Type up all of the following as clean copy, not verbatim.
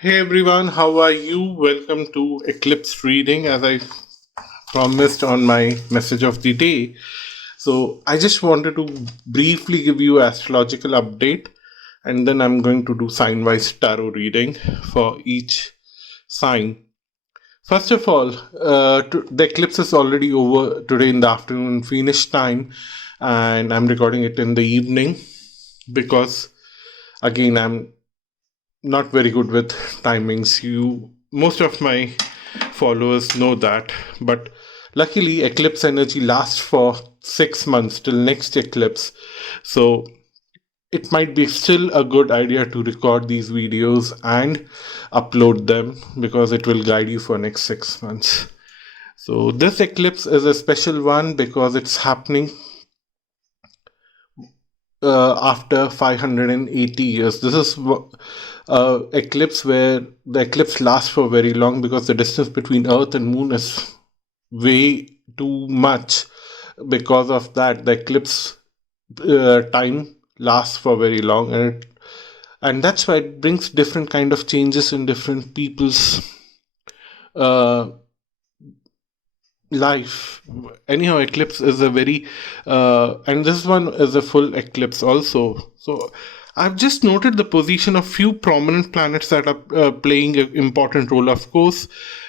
Hey everyone, how are you? Welcome to Eclipse reading as I promised on my message of the day. So, I just wanted to briefly give you astrological update and then I'm going to do sign wise tarot reading for each sign. First of all, the eclipse is already over today in the afternoon, Finnish time, and I'm recording it in the evening because, again, I'm not very good with timings. Most of my followers know that, but luckily eclipse energy lasts for 6 months till next eclipse. So it might be still a good idea to record these videos and upload them because it will guide you for next 6 months. So this eclipse is a special one because it's happening after 580 years. This is eclipse where the eclipse lasts for very long because the distance between Earth and Moon is way too much. Because of that, the eclipse time lasts for very long, and that's why it brings different kind of changes in different people's uh, life. Anyhow, eclipse is a very and this one is a full eclipse also. So I've just noted the position of few prominent planets that are playing an important role. Of course,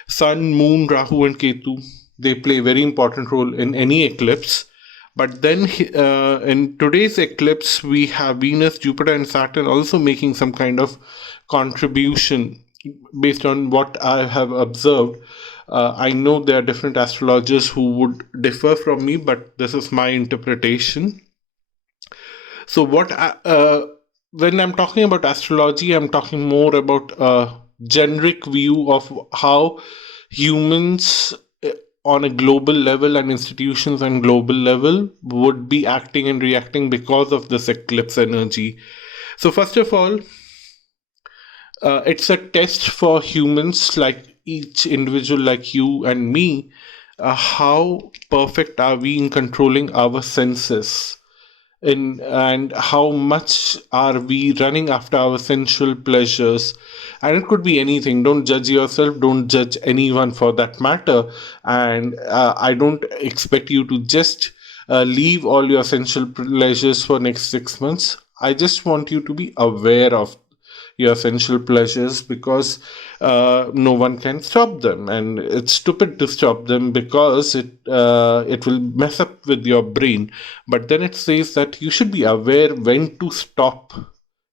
Sun, Moon, Rahu, and Ketu, they play a very important role in any eclipse. But then in today's eclipse, we have Venus, Jupiter, and Saturn also making some kind of contribution based on what I have observed. I know there are different astrologers who would differ from me, but this is my interpretation. So, when I'm talking about astrology, I'm talking more about a generic view of how humans on a global level and institutions on global level would be acting and reacting because of this eclipse energy. So, first of all, it's a test for humans like each individual like you and me. How perfect are we in controlling our senses, and how much are we running after our sensual pleasures? And it could be anything. Don't judge yourself, don't judge anyone for that matter. And I don't expect you to just leave all your sensual pleasures for next 6 months. I just want you to be aware of your sensual pleasures because no one can stop them, and it's stupid to stop them because it will mess up with your brain. But then it says that you should be aware when to stop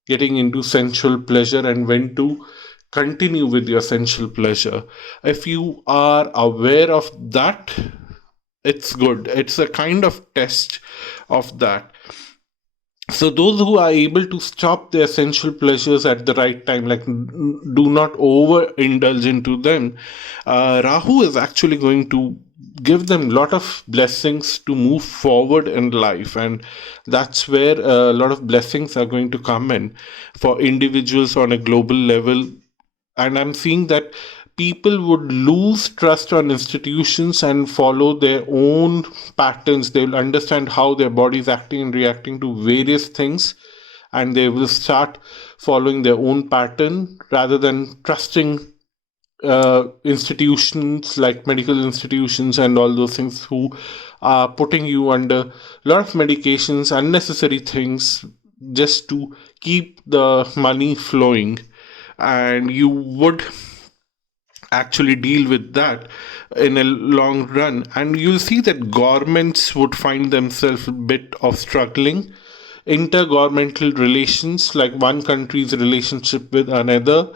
getting into sensual pleasure and when to continue with your sensual pleasure. If you are aware of that, it's good. It's a kind of test of that. So those who are able to stop their sensual pleasures at the right time, like do not overindulge into them, Rahu is actually going to give them a lot of blessings to move forward in life, and that's where a lot of blessings are going to come in for individuals on a global level. And I'm seeing that people would lose trust on institutions and follow their own patterns. They will understand how their body is acting and reacting to various things, and they will start following their own pattern rather than trusting institutions like medical institutions and all those things who are putting you under a lot of medications, unnecessary things, just to keep the money flowing. And you would actually deal with that in a long run, and you'll see that governments would find themselves a bit of struggling. Intergovernmental relations, like one country's relationship with another,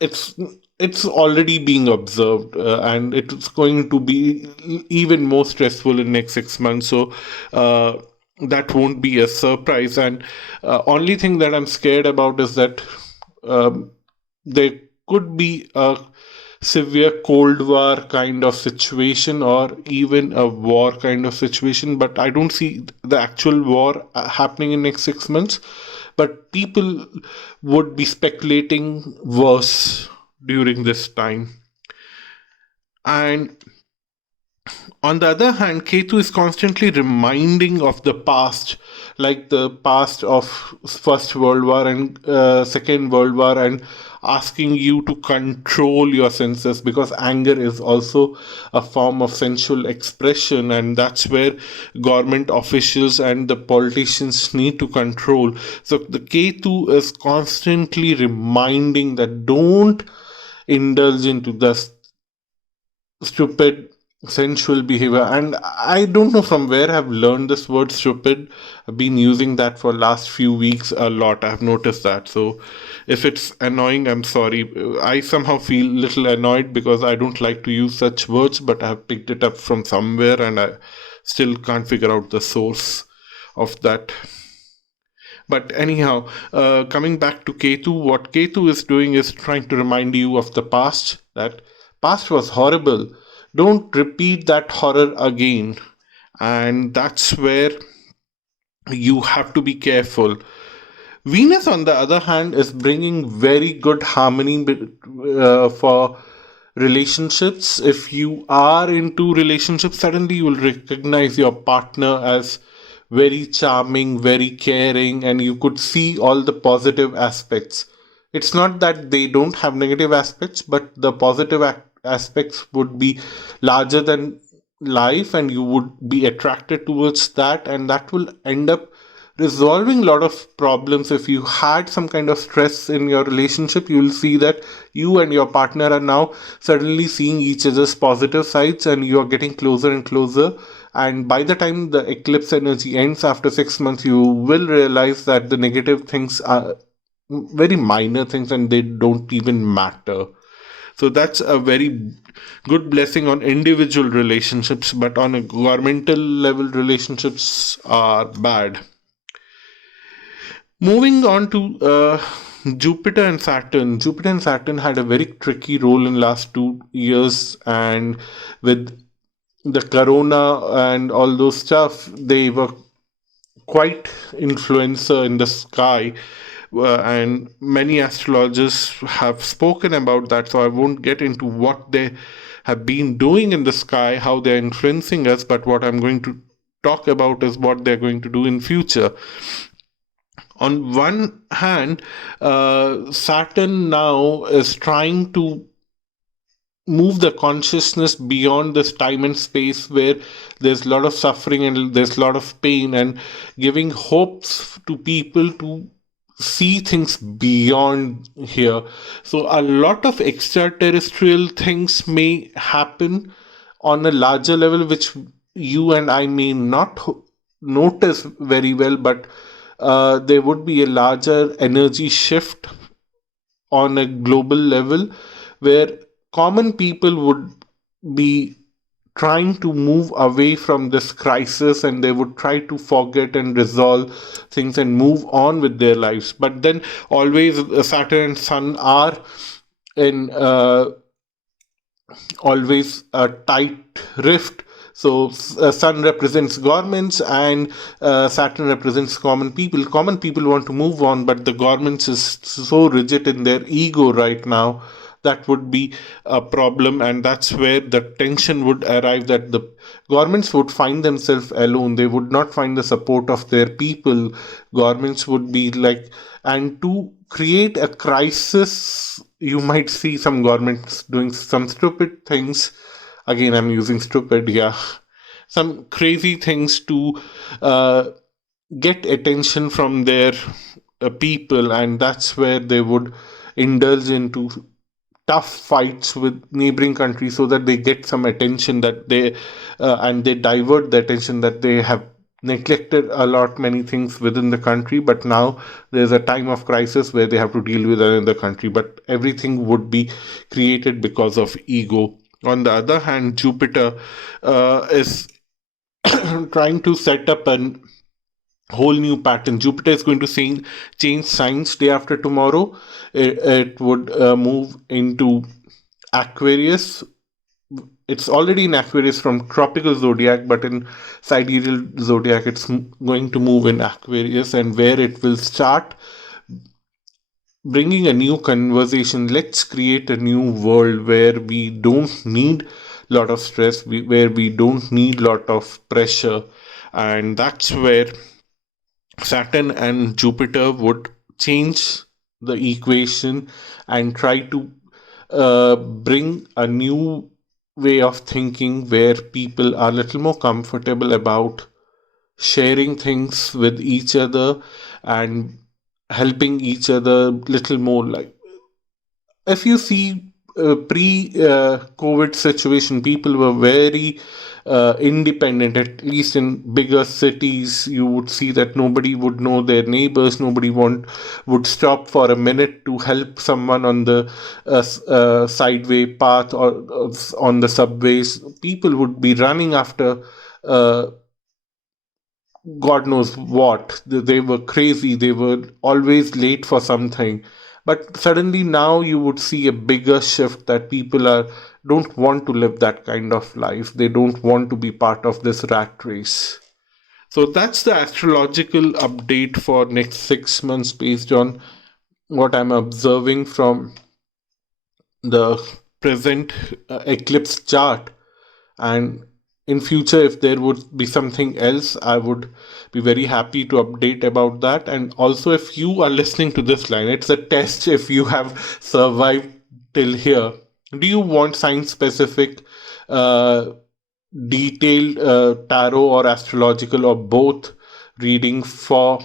it's it's already being observed, and it's going to be even more stressful in next 6 months. So that won't be a surprise. And only thing that I'm scared about is that um, there could be a severe cold war kind of situation or even a war kind of situation, but I don't see the actual war happening in next 6 months. But people would be speculating worse during this time. And on the other hand, Ketu is constantly reminding of the past, like the past of First World War and Second World War, and asking you to control your senses, because anger is also a form of sensual expression, and that's where government officials and the politicians need to control. So the Ketu is constantly reminding that don't indulge into the stupid sensual behavior. And I don't know from where I've learned this word stupid. I've been using that for last few weeks a lot. I've noticed that. So if it's annoying, I'm sorry. I somehow feel little annoyed because I don't like to use such words, but I've picked it up from somewhere and I still can't figure out the source of that. But anyhow, coming back to Ketu, what Ketu is doing is trying to remind you of the past, that past was horrible. Don't repeat that horror again. And that's where you have to be careful. Venus, on the other hand, is bringing very good harmony for relationships. If you are into relationships, suddenly you will recognize your partner as very charming, very caring, and you could see all the positive aspects. It's not that they don't have negative aspects, but the positive aspects would be larger than life, and you would be attracted towards that, and that will end up resolving a lot of problems. If you had some kind of stress in your relationship, you will see that you and your partner are now suddenly seeing each other's positive sides, and you are getting closer and closer. And by the time the eclipse energy ends after 6 months, you will realize that the negative things are very minor things and they don't even matter. So that's a very good blessing on individual relationships, but on a governmental level, relationships are bad. Moving on to Jupiter and Saturn. Jupiter and Saturn had a very tricky role in last 2 years, and with the corona and all those stuff, they were quite influencer in the sky. And many astrologers have spoken about that, so I won't get into what they have been doing in the sky, how they're influencing us, but what I'm going to talk about is what they're going to do in future. On one hand, Saturn now is trying to move the consciousness beyond this time and space where there's a lot of suffering and there's a lot of pain, and giving hopes to people to see things beyond here. So a lot of extraterrestrial things may happen on a larger level, which you and I may not notice very well, but there would be a larger energy shift on a global level where common people would be trying to move away from this crisis, and they would try to forget and resolve things and move on with their lives. But then always Saturn and Sun are in always a tight rift. So Sun represents governments, and Saturn represents common people. Common people want to move on, but the governments is so rigid in their ego right now. That would be a problem, and that's where the tension would arrive, that the governments would find themselves alone. They would not find the support of their people. Governments would be like, and to create a crisis, you might see some governments doing some stupid things. Again, I'm using stupid, yeah. Some crazy things to get attention from their people, and that's where they would indulge into tough fights with neighboring countries so that they get some attention, that they and they divert the attention, that they have neglected a lot many things within the country, but now there's a time of crisis where they have to deal with another country, but everything would be created because of ego. On the other hand, Jupiter is trying to set up an whole new pattern. Jupiter is going to change signs day after tomorrow. It would move into Aquarius. It's already in Aquarius from tropical zodiac, but in sidereal zodiac, it's going to move in Aquarius, and where it will start bringing a new conversation. Let's create a new world where we don't need a lot of stress, where we don't need a lot of pressure, and that's where Saturn and Jupiter would change the equation and try to bring a new way of thinking where people are a little more comfortable about sharing things with each other and helping each other little more. Like if you see pre COVID situation, people were very independent. At least in bigger cities, you would see that nobody would know their neighbors. Nobody would stop for a minute to help someone on the sideway path or on the subways. People would be running after uh, God knows what. They were crazy. They were always late for something. But suddenly now you would see a bigger shift that people are don't want to live that kind of life. They don't want to be part of this rat race. So that's the astrological update for next 6 months based on what I'm observing from the present eclipse chart. And in future, if there would be something else, I would be very happy to update about that. And also, if you are listening to this line, it's a test if you have survived till here. Do you want science specific uh, detailed tarot or astrological or both reading for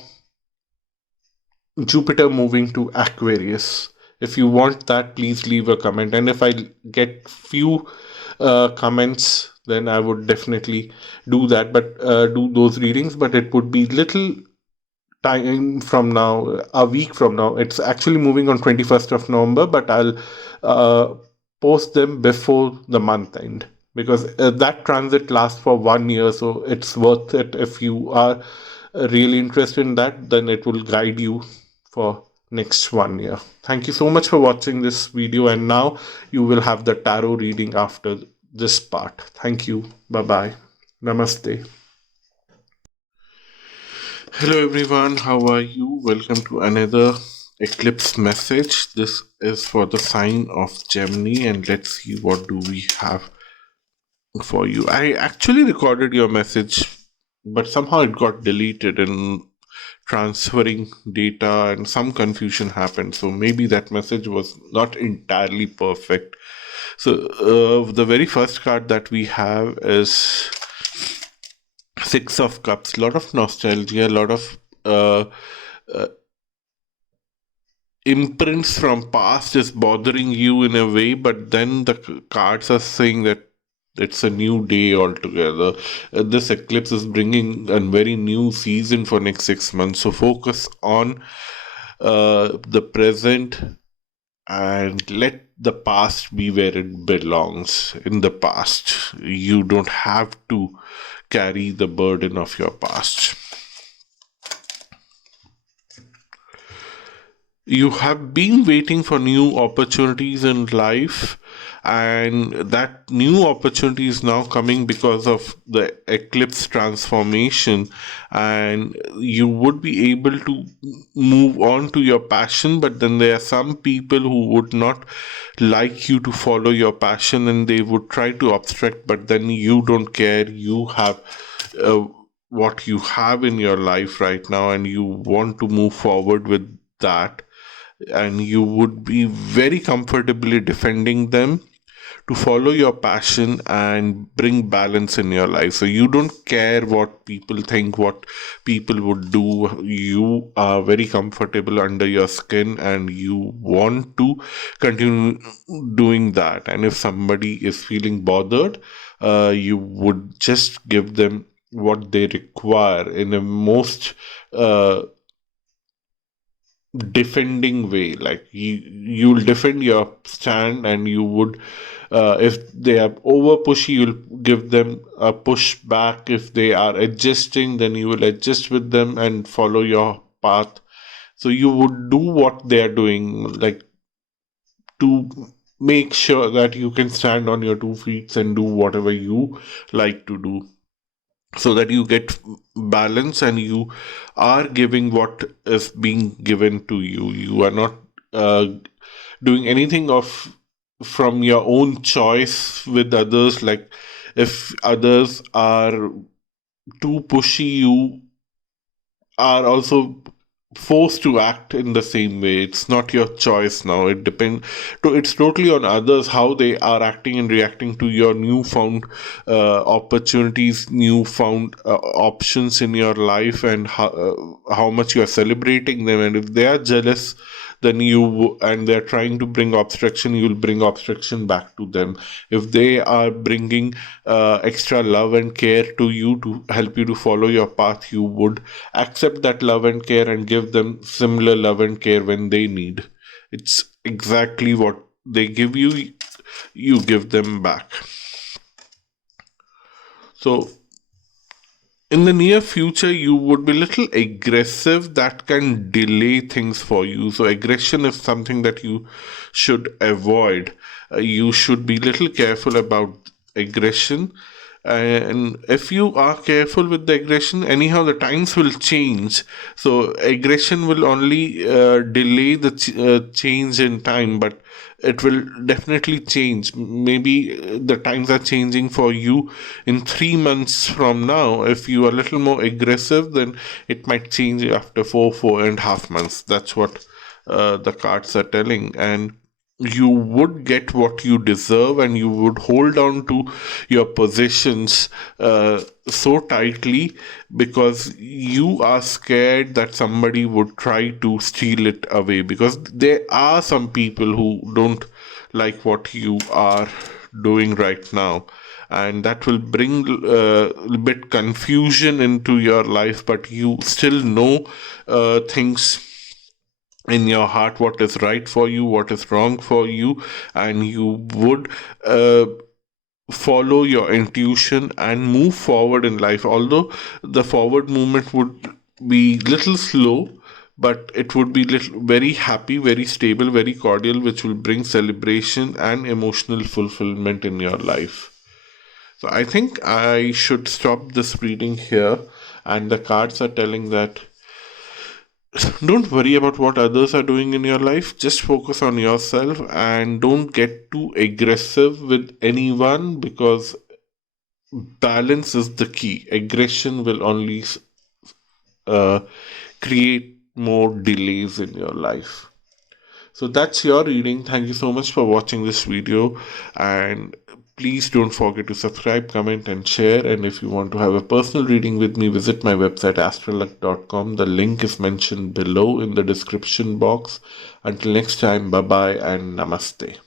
Jupiter moving to Aquarius? If you want that, please leave a comment. And if I get few comments, then I would definitely do that. But do those readings. But it would be little time from now, a week from now. It's actually moving on 21st of November, but I'll uh, post them before the month end because that transit lasts for 1 year, so it's worth it. If you are really interested in that, then it will guide you for next 1 year. Thank you so much for watching this video, and now you will have the tarot reading after this part. Thank you. Bye bye. Namaste. Hello everyone, how are you? Welcome to another eclipse message. This is for the sign of Gemini, and let's see what do we have for you. I actually recorded your message, but somehow it got deleted in transferring data and some confusion happened. So maybe that message was not entirely perfect. So the very first card that we have is Six of Cups. A lot of nostalgia, a lot of uh, imprints from past is bothering you in a way, but then the cards are saying that it's a new day altogether. This eclipse is bringing a very new season for next 6 months. So focus on the present and let the past be where it belongs in the past. You don't have to carry the burden of your past. You have been waiting for new opportunities in life, and that new opportunity is now coming because of the eclipse transformation, and you would be able to move on to your passion. But then there are some people who would not like you to follow your passion, and they would try to obstruct, but then you don't care. You have uh, what you have in your life right now, and you want to move forward with that, and you would be very comfortably defending them to follow your passion and bring balance in your life. So you don't care what people think, what people would do. You are very comfortable under your skin and you want to continue doing that. And if somebody is feeling bothered, you would just give them what they require in a most defending way. Like you'll defend your stand, and you would if they are over pushy, you'll give them a push back. If they are adjusting, then you will adjust with them and follow your path. So you would do what they are doing, like to make sure that you can stand on your 2 feet and do whatever you like to do, so that you get balance and you are giving what is being given to you. You are not uh, doing anything of from your own choice with others. Like if others are too pushy, you are also forced to act in the same way. It's not your choice now. It's totally on others how they are acting and reacting to your newfound opportunities, newfound options in your life, and how much you are celebrating them. And if they are jealous, then and they're trying to bring obstruction, you'll bring obstruction back to them. If they are bringing extra love and care to you to help you to follow your path, you would accept that love and care and give them similar love and care when they need. It's exactly what they give you, you give them back. So in the near future, you would be a little aggressive. That can delay things for you. So aggression is something that you should avoid. You should be a little careful about aggression. And if you are careful with the aggression, anyhow, the times will change. So aggression will only delay the change in time, but it will definitely change. Maybe the times are changing for you in 3 months from now. If you are a little more aggressive, then it might change after 4.5 months. That's what the cards are telling. And you would get what you deserve, and you would hold on to your possessions so tightly because you are scared that somebody would try to steal it away, because there are some people who don't like what you are doing right now, and that will bring a bit confusion into your life, but you still know things in your heart, what is right for you, what is wrong for you, and you would follow your intuition and move forward in life. Although the forward movement would be little slow, but it would be very happy, very stable, very cordial, which will bring celebration and emotional fulfillment in your life. So I think I should stop this reading here, and the cards are telling that don't worry about what others are doing in your life. Just focus on yourself and don't get too aggressive with anyone, because balance is the key. Aggression will only uh, create more delays in your life. So that's your reading. Thank you so much for watching this video, and please don't forget to subscribe, comment, and share. And if you want to have a personal reading with me, visit my website astralluck.com. The link is mentioned below in the description box. Until next time, bye bye and namaste.